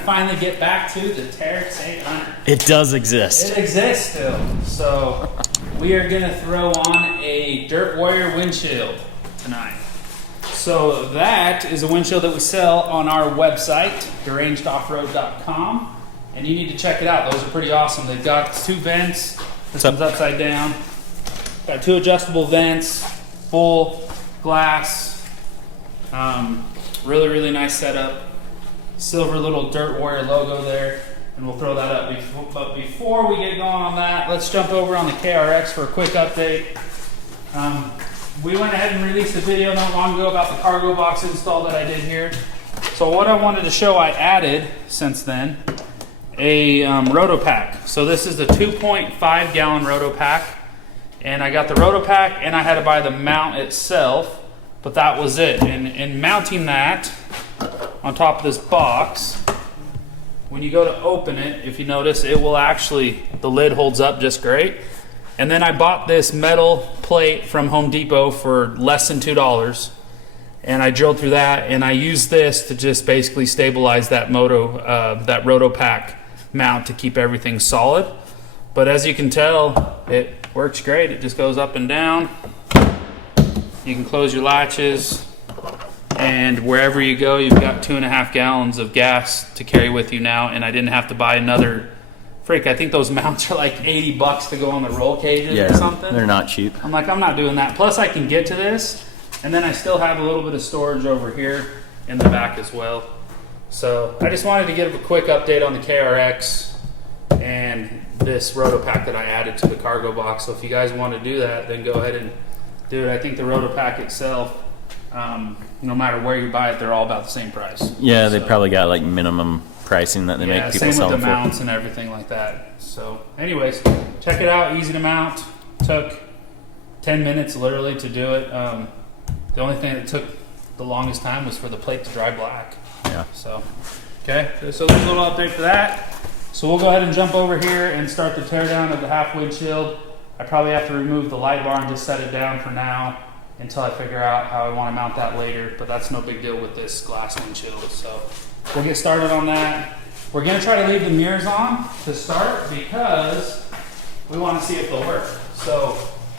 finally get back to the Teryx 800. It does exist. It exists still. So we are gonna throw on a Dirt Warrior windshield tonight. So that is a windshield that we sell on our website, derangedoffroad.com, and you need to check it out. Those are pretty awesome. They've got 2 vents. This one's upside down. Got 2 adjustable vents, full glass. Really, really nice setup. Silver little Dirt Warrior logo there, and we'll throw that up. But before we get going on that, let's jump over on the KRX for a quick update. We went ahead and released a video not long ago about the cargo box install that I did here. So what I wanted to show, I added since then a Roto-pack. So this is the 2.5 gallon Roto-pack, and I got the Roto-pack and I had to buy the mount itself, but that was it. And in mounting that on top of this box, when you go to open it, if you notice, it will actually, the lid holds up just great. And then I bought this metal plate from Home Depot for less than $2, and I drilled through that, and I used this to just basically stabilize that that Roto-pack mount to keep everything solid. But as you can tell, it works great. It just goes up and down. You can close your latches, and wherever you go, you've got 2.5 gallons of gas to carry with you now, and I didn't have to buy another. Freak, I think those mounts are like $80 to go on the roll cages or something. They're not cheap. I'm like, I'm not doing that. Plus I can get to this, and then I still have a little bit of storage over here in the back as well. So I just wanted to give a quick update on the KRX and this Roto-pack that I added to the cargo box. So if you guys want to do that, then go ahead and do it. I think the Roto-pack itself, no matter where you buy it, they're all about the same price. Yeah, they probably got like minimum pricing that they make people same sell with them the for. mounts and everything like that. So anyways, check it out. Easy to mount. Took 10 minutes literally to do it. The only thing that took the longest time was for the plate to dry black. Yeah. So okay, so there's a little update for that. So we'll go ahead and jump over here and start the teardown of the half windshield. I probably have to remove the light bar and just set it down for now until I figure out how I want to mount that later, but that's no big deal with this glass windshield. So we'll get started on that. We're gonna try to leave the mirrors on to start because we want to see if they'll work. So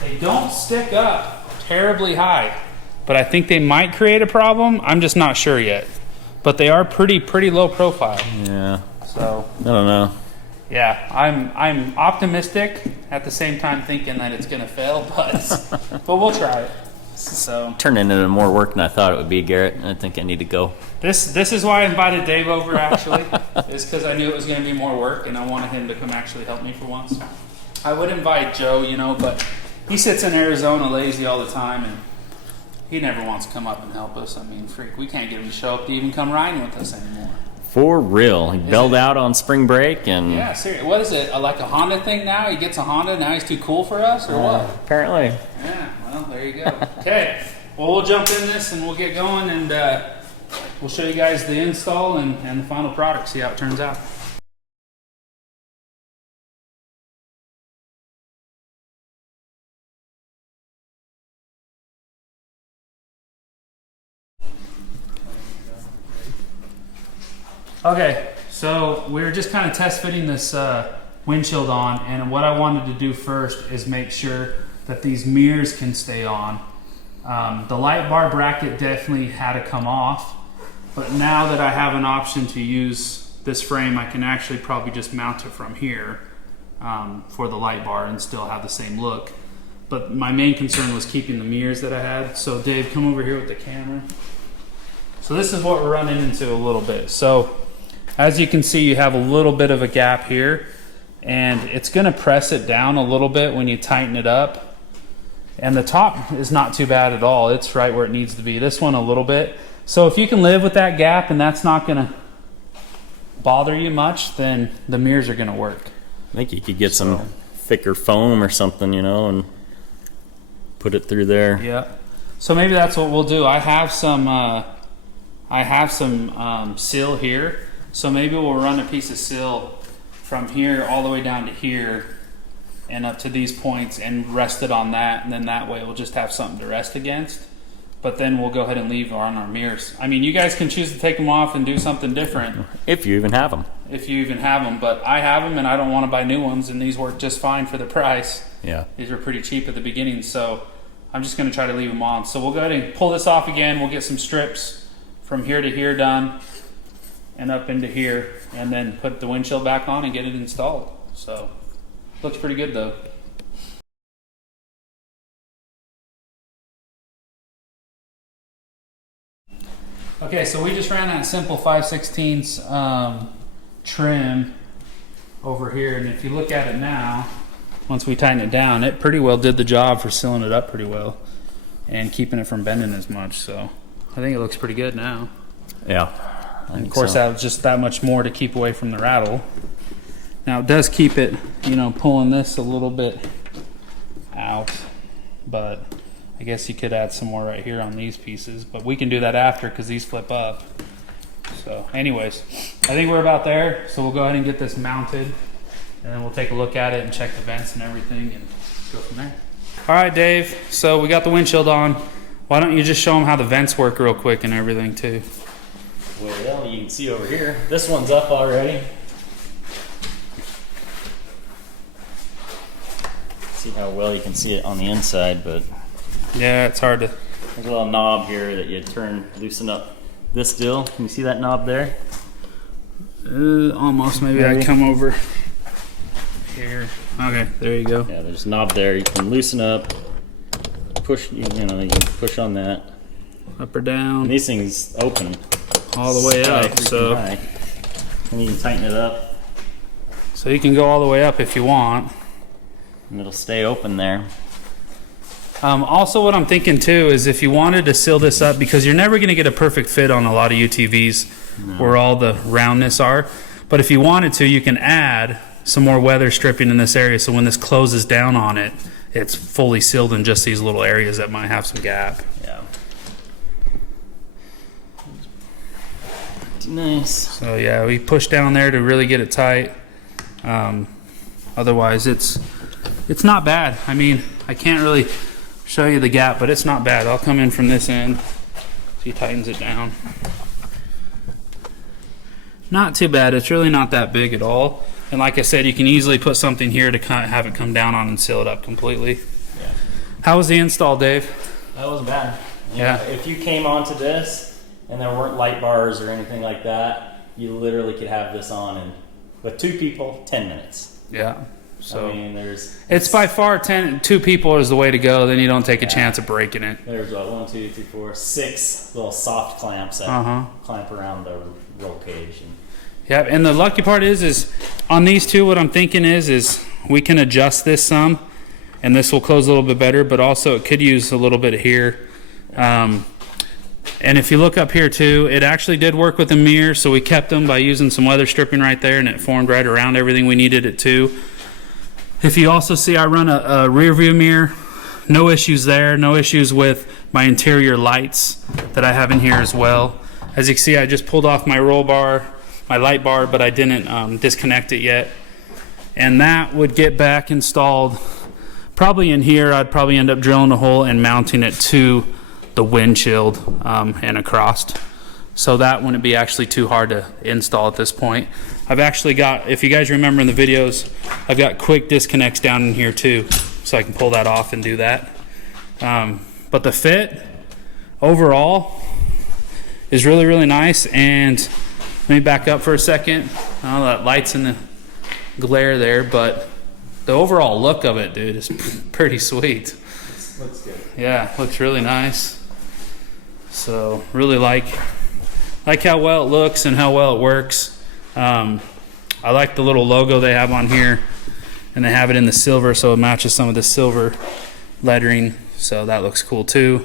they don't stick up terribly high, but I think they might create a problem. I'm just not sure yet, but they are pretty low profile. Yeah. So I don't know. yeah, I'm optimistic at the same time thinking that it's gonna fail, but we'll try it. So Turned into more work than I thought it would be, Garrett. I think I need to go. this is why I invited Dave over actually, is because I knew it was going to be more work and I wanted him to come actually help me for once. I would invite Joe, you know, but he sits in Arizona lazy all the time and he never wants to come up and help us. I mean, freak, we can't get him to show up to even come riding with us anymore. For real. He bailed out on spring break and... Yeah, seriously. What is it, like a Honda thing now? He gets a Honda, now he's too cool for us, or what? Apparently. Yeah, well, there you go. Okay, well, we'll jump in this and we'll get going, and we'll show you guys the install and the final product, see how it turns out. Okay, so we were just kind of test fitting this windshield on, and what I wanted to do first is make sure that these mirrors can stay on. The light bar bracket definitely had to come off, but now that I have an option to use this frame, I can actually probably just mount it from here for the light bar and still have the same look. But my main concern was keeping the mirrors that I had. So Dave, come over here with the camera. So this is what we're running into a little bit. So as you can see, you have a little bit of a gap here, and it's going to press it down a little bit when you tighten it up. And the top is not too bad at all. It's right where it needs to be. This one a little bit. So if you can live with that gap and that's not going to bother you much, then the mirrors are going to work. I think you could get some thicker foam or something, you know, and put it through there. Yeah. So maybe that's what we'll do. I have some seal here. So maybe we'll run a piece of seal from here all the way down to here and up to these points and rest it on that, and then that way we'll just have something to rest against. but then we'll go ahead and leave on our mirrors. I mean, you guys can choose to take them off and do something different. If you even have them. If you even have them, but I have them and I don't want to buy new ones, and these work just fine for the price. Yeah. These were pretty cheap at the beginning, so I'm just going to try to leave them on. So we'll go ahead and pull this off again. We'll get some strips from here to here done and up into here, and then put the windshield back on and get it installed. So looks pretty good though. Okay, so we just ran that simple 5/16 trim over here, and if you look at it now, once we tighten it down, it pretty well did the job for sealing it up pretty well and keeping it from bending as much. So I think it looks pretty good now. Yeah. And of course, that was just that much more to keep away from the rattle. Now it does keep it, you know, pulling this a little bit out, but I guess you could add some more right here on these pieces, but we can do that after because these flip up. So anyways, I think we're about there. So we'll go ahead and get this mounted, and then we'll take a look at it and check the vents and everything and go from there. All right, Dave, so we got the windshield on. Why don't you just show them how the vents work real quick and everything too? Well, you can see over here, this one's up already. See how well you can see it on the inside, but yeah, it's hard to. There's a little knob here that you turn, loosen up this deal. Can you see that knob there? Almost. Maybe I come over here. Okay, there you go. Yeah, there's a knob there. You can loosen up, push. You know, you can push on that. Up or down. And these things open all the way up. So, high. And you can tighten it up. So you can go all the way up if you want. And it'll stay open there. Also, what I'm thinking too is if you wanted to seal this up, because you're never going to get a perfect fit on a lot of UTVs where all the roundness are. But if you wanted to, you can add some more weather stripping in this area. So when this closes down on it, it's fully sealed in just these little areas that might have some gap. Yeah. Nice. So yeah, we push down there to really get it tight. Otherwise, it's not bad. I mean, I can't really show you the gap, but it's not bad. I'll come in from this end. So he tightens it down. Not too bad. It's really not that big at all. And like I said, you can easily put something here to kind of have it come down on and seal it up completely. Yeah. How was the install, Dave? That wasn't bad. Yeah. If you came onto this and there weren't light bars or anything like that, you literally could have this on in, with 2 people, 10 minutes. Yeah. So I mean, it's by far 2 people is the way to go. Then you don't take a chance of breaking it. There's what, 1, 2, 3, 4, 6 little soft clamps that clamp around the roll cage. Yeah, and the lucky part is on these 2, what I'm thinking is we can adjust this some, and this will close a little bit better. But also it could use a little bit here. And if you look up here too, it actually did work with the mirror, so we kept them by using some weather stripping right there, and it formed right around everything we needed it to. If you also see, I run a rear view mirror. No issues there. No issues with my interior lights that I have in here as well. As you can see, I just pulled off my roll bar, my light bar, but I didn't disconnect it yet. And that would get back installed probably in here. I'd probably end up drilling a hole and mounting it to the windshield and across. So that wouldn't be actually too hard to install at this point. I've actually got, if you guys remember in the videos, I've got quick disconnects down in here too, so I can pull that off and do that. But the fit overall is really, really nice. And let me back up for a second. I know that light's in the glare there, but the overall look of it, dude, is pretty sweet. Looks good. Yeah, looks really nice. So really like how well it looks and how well it works. I like the little logo they have on here, and they have it in the silver, so it matches some of the silver lettering. So that looks cool too.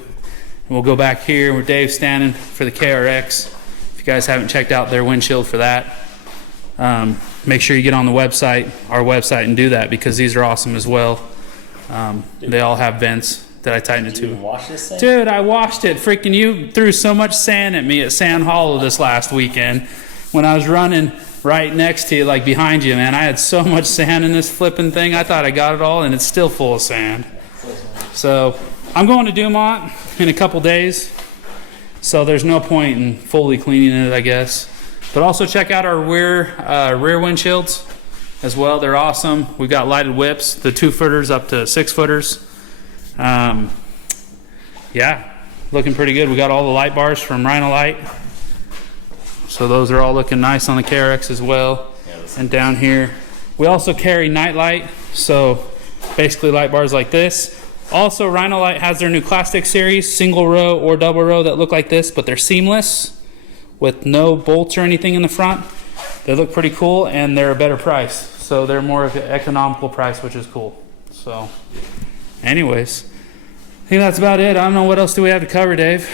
And we'll go back here where Dave's standing for the KRX. If you guys haven't checked out their windshield for that, make sure you get on the website, our website, and do that, because these are awesome as well. They all have vents that I tightened it to. Did you even wash this thing? Dude, I washed it. Freaking you threw so much sand at me at Sand Hollow this last weekend when I was running right next to you, like behind you, man. I had so much sand in this flipping thing. I thought I got it all, and it's still full of sand. So I'm going to Dumont in a couple days. So there's no point in fully cleaning it, I guess. But also check out our rear windshields as well. They're awesome. We've got lighted whips, the 2-footers up to 6-footers. Yeah, looking pretty good. We got all the light bars from Rhino Light. So those are all looking nice on the KRX as well. And down here, we also carry night light. So basically light bars like this. Also, Rhino Light has their new Classic series, single row or double row that look like this, but they're seamless with no bolts or anything in the front. They look pretty cool and they're a better price. So they're more of an economical price, which is cool. So anyways, I think that's about it. I don't know, what else do we have to cover, Dave?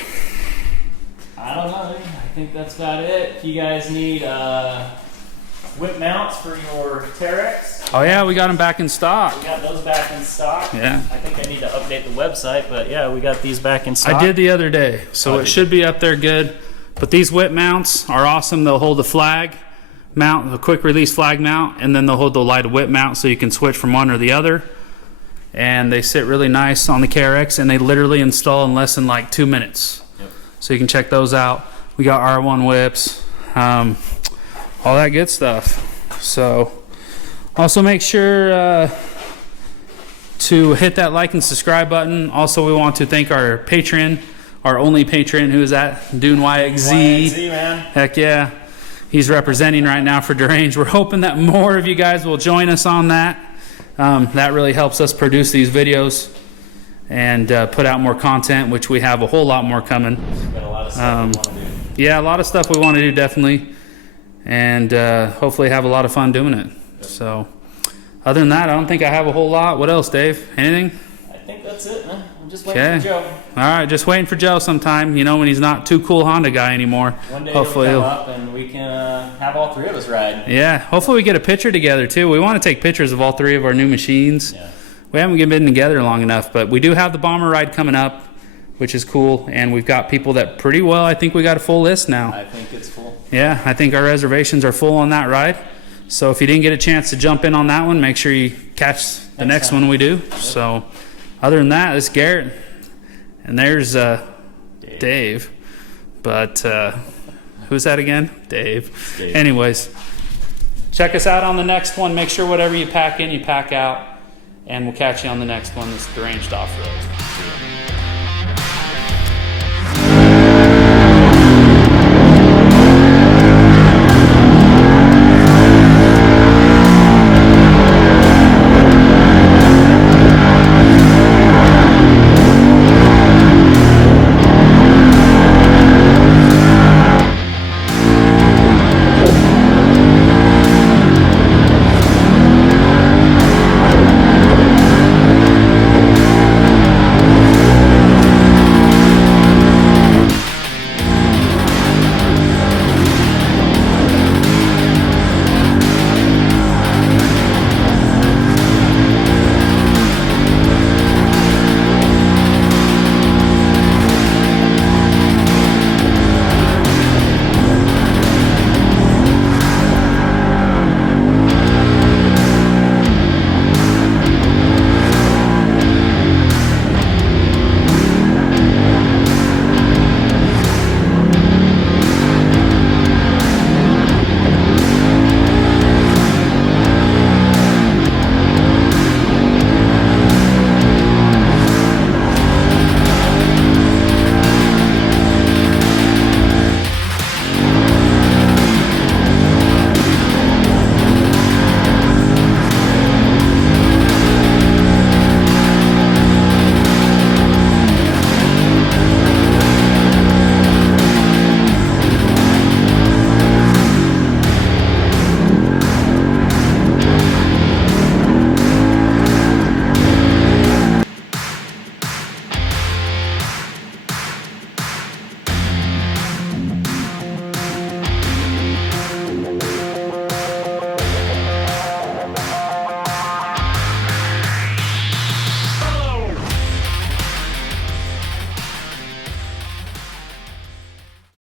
I don't know. I think that's about it. If you guys need whip mounts for your Teryx. Oh yeah, we got them back in stock. We got those back in stock. Yeah. I think I need to update the website, but yeah, we got these back in stock. I did the other day, so it should be up there good. But these whip mounts are awesome. They'll hold the flag mount, a quick release flag mount, and then they'll hold the lighted whip mount so you can switch from one or the other. And they sit really nice on the KRX, and they literally install in less than like 2 minutes. Yep. So you can check those out. We got R1 whips, all that good stuff. So also make sure to hit that like and subscribe button. Also, we want to thank our patron, our only patron, who is at Dune YXZ. YXZ, man. Heck yeah. He's representing right now for Deranged. We're hoping that more of you guys will join us on that. That really helps us produce these videos and put out more content, which we have a whole lot more coming. Got a lot of stuff we want to do. Yeah, a lot of stuff we want to do, definitely. And hopefully have a lot of fun doing it. So other than that, I don't think I have a whole lot. What else, Dave? Anything? I think that's it, man. I'm just waiting for Joe. All right, just waiting for Joe sometime, you know, when he's not too cool Honda guy anymore. One day Hopefully he'll come up and we can have all three of us ride. Yeah, hopefully we get a picture together too. We want to take pictures of all three of our new machines. Yeah. We haven't been together long enough, but we do have the bomber ride coming up, which is cool. And we've got people that pretty well, I think we got a full list now. I think it's full. Yeah, I think our reservations are full on that ride. So if you didn't get a chance to jump in on that one, make sure you catch the next one we do. Yep. So other than that, it's Garrett. And there's Dave. But who's that again? Dave. Anyways, check us out on the next one. Make sure whatever you pack in, you pack out. And we'll catch you on the next one. This is Deranged Off-Road.